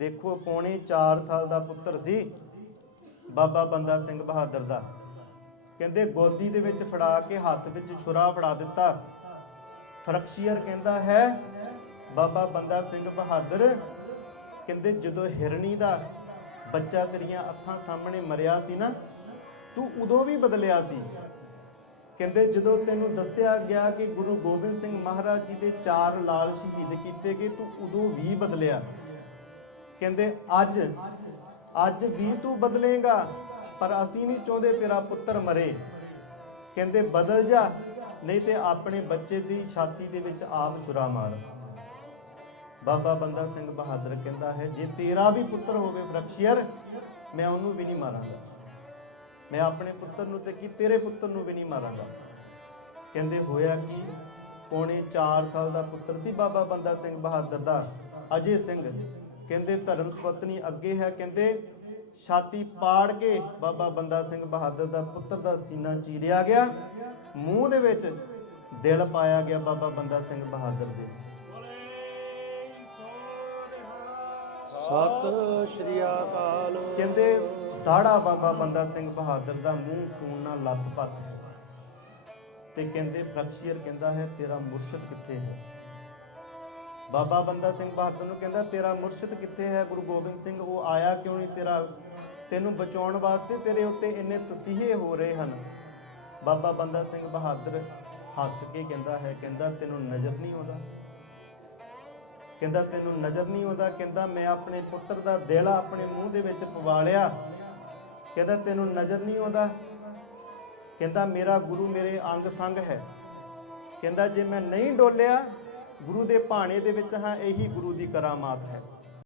ਦੇਖੋ ਪੌਣੇ 4 ਸਾਲ ਦਾ ਪੁੱਤਰ ਸੀ ਬਾਬਾ ਬੰਦਾ ਸਿੰਘ ਬਹਾਦਰ ਦਾ। ਕਹਿੰਦੇ ਗੋਦੀ ਦੇ ਵਿੱਚ ਫੜਾ ਕੇ ਹੱਥ ਵਿੱਚ ਛੁਰਾ ਫੜਾ ਦਿੱਤਾ। ਫਰਕਸ਼ੀਅਰ ਕਹਿੰਦਾ ਹੈ, ਬਾਬਾ ਬੰਦਾ ਸਿੰਘ ਬਹਾਦਰ, ਕਹਿੰਦੇ ਜਦੋਂ ਹਿਰਣੀ ਦਾ ਬੱਚਾ ਤੇਰੀਆਂ ਅੱਖਾਂ ਸਾਹਮਣੇ ਮਰਿਆ ਸੀ ਨਾ, ਤੂੰ ਉਦੋਂ ਵੀ ਬਦਲਿਆ ਸੀ। ਕਹਿੰਦੇ ਜਦੋਂ ਤੈਨੂੰ ਦੱਸਿਆ ਗਿਆ ਕਿ ਗੁਰੂ ਗੋਬਿੰਦ ਸਿੰਘ ਮਹਾਰਾਜ ਜੀ ਦੇ ਚਾਰ ਲਾਲ ਸ਼ਹੀਦ ਕੀਤੇ ਗਏ, ਤੂੰ ਉਦੋਂ ਵੀ ਬਦਲਿਆ। ਕਹਿੰਦੇ, ਅੱਜ ਅੱਜ ਵੀ ਤੂੰ ਬਦਲੇਗਾ, ਪਰ ਅਸੀਂ ਨਹੀਂ ਚਾਹੁੰਦੇ ਤੇਰਾ ਪੁੱਤਰ ਮਰੇ। ਕਹਿੰਦੇ, ਬਦਲ ਜਾ, ਨਹੀਂ ਤੇ ਆਪਣੇ ਬੱਚੇ ਦੀ ਛਾਤੀ ਦੇ ਵਿੱਚ ਆਪ ਛੁਰਾ ਮਾਰ। ਬਾਬਾ ਬੰਦਾ ਸਿੰਘ ਬਹਾਦਰ ਕਹਿੰਦਾ ਹੈ, ਜੇ ਤੇਰਾ ਵੀ ਪੁੱਤਰ ਹੋਵੇ ਫਰਕਸ਼ੀਅਰ ਮੈਂ ਉਹਨੂੰ ਵੀ ਨਹੀਂ ਮਾਰਾਂਗਾ। ਮੈਂ ਆਪਣੇ ਪੁੱਤਰ ਨੂੰ ਤੇ ਕੀ ਤੇਰੇ ਪੁੱਤਰ ਨੂੰ ਵੀ ਨਹੀਂ ਮਾਰਾਂਗਾ। ਕਹਿੰਦੇ, ਹੋਇਆ ਕਿ? ਪੌਣੇ 4 ਸਾਲ ਦਾ ਪੁੱਤਰ ਸੀ ਬਾਬਾ ਬੰਦਾ ਸਿੰਘ ਬਹਾਦਰ ਦਾ, ਅਜੇ ਸਿੰਘ। ਕਹਿੰਦੇ ਧਰਮ ਸਪਤਨੀ ਅੱਗੇ ਹੈ ਕਹਿੰਦੇ ਛਾਤੀ ਪਾੜ ਕੇ ਬਾਬਾ ਬੰਦਾ ਸਿੰਘ ਬਹਾਦਰ ਦਾ ਪੁੱਤਰ ਦਾ ਸੀਨਾ ਚੀਰਿਆ ਗਿਆ। ਮੂੰਹ ਦੇ ਵਿੱਚ ਦਿਲ ਪਾਇਆ ਗਿਆ ਬਾਬਾ ਬੰਦਾ ਸਿੰਘ ਬਹਾਦਰ ਦੇ। ਸਤਿ ਸ਼੍ਰੀ ਅਕਾਲ। ਕਹਿੰਦੇ ਦਾੜਾ ਬਾਬਾ ਬੰਦਾ ਸਿੰਘ ਬਹਾਦਰ ਦਾ ਮੂੰਹ ਖੂਨ ਨਾਲ ਲੱਥਪੱਥ ਹੈ। ਤੇ ਕਹਿੰਦੇ ਫਰਕਸ਼ੀਅਰ ਕਹਿੰਦਾ ਹੈ ਤੇਰਾ ਮੁਰਸ਼ਿਦ ਕਿੱਥੇ ਹੈ? ਬਾਬਾ ਬੰਦਾ ਸਿੰਘ ਬਹਾਦਰ ਨੂੰ ਕਹਿੰਦਾ, ਤੇਰਾ ਮੁਰਸ਼ਿਦ ਕਿੱਥੇ ਹੈ? ਗੁਰੂ ਗੋਬਿੰਦ ਸਿੰਘ, ਉਹ ਆਇਆ ਕਿਉਂ ਨਹੀਂ? ਤੇਰਾ, ਤੈਨੂੰ ਬਚਾਉਣ ਵਾਸਤੇ ਤੇਰੇ ਉੱਤੇ ਇੰਨੇ ਤਸੀਹੇ ਹੋ ਰਹੇ ਹਨ। ਬਾਬਾ ਬੰਦਾ ਸਿੰਘ ਬਹਾਦਰ ਹੱਸ ਕੇ ਕਹਿੰਦਾ ਹੈ, ਕਹਿੰਦਾ ਤੈਨੂੰ ਨਜ਼ਰ ਨਹੀਂ ਆਉਂਦਾ। ਕਹਿੰਦਾ, ਤੈਨੂੰ ਨਜ਼ਰ ਨਹੀਂ ਆਉਂਦਾ। ਕਹਿੰਦਾ, ਮੈਂ ਆਪਣੇ ਪੁੱਤਰ ਦਾ ਦਿਲ ਆਪਣੇ ਮੂੰਹ ਦੇ ਵਿੱਚ ਪਵਾ ਲਿਆ। ਕਹਿੰਦਾ, ਤੈਨੂੰ ਨਜ਼ਰ ਨਹੀਂ ਆਉਂਦਾ? ਕਹਿੰਦਾ, ਮੇਰਾ ਗੁਰੂ ਮੇਰੇ ਅੰਗ ਸੰਗ ਹੈ। ਕਹਿੰਦਾ, ਜੇ ਮੈਂ ਨਹੀਂ ਡੋਲਿਆ ਗੁਰੂ ਦੇ ਭਾਣੇ ਦੇ ਵਿੱਚ ਹਾਂ ਇਹੀ ਗੁਰੂ ਦੀ ਕਰਾਮਾਤ ਹੈ।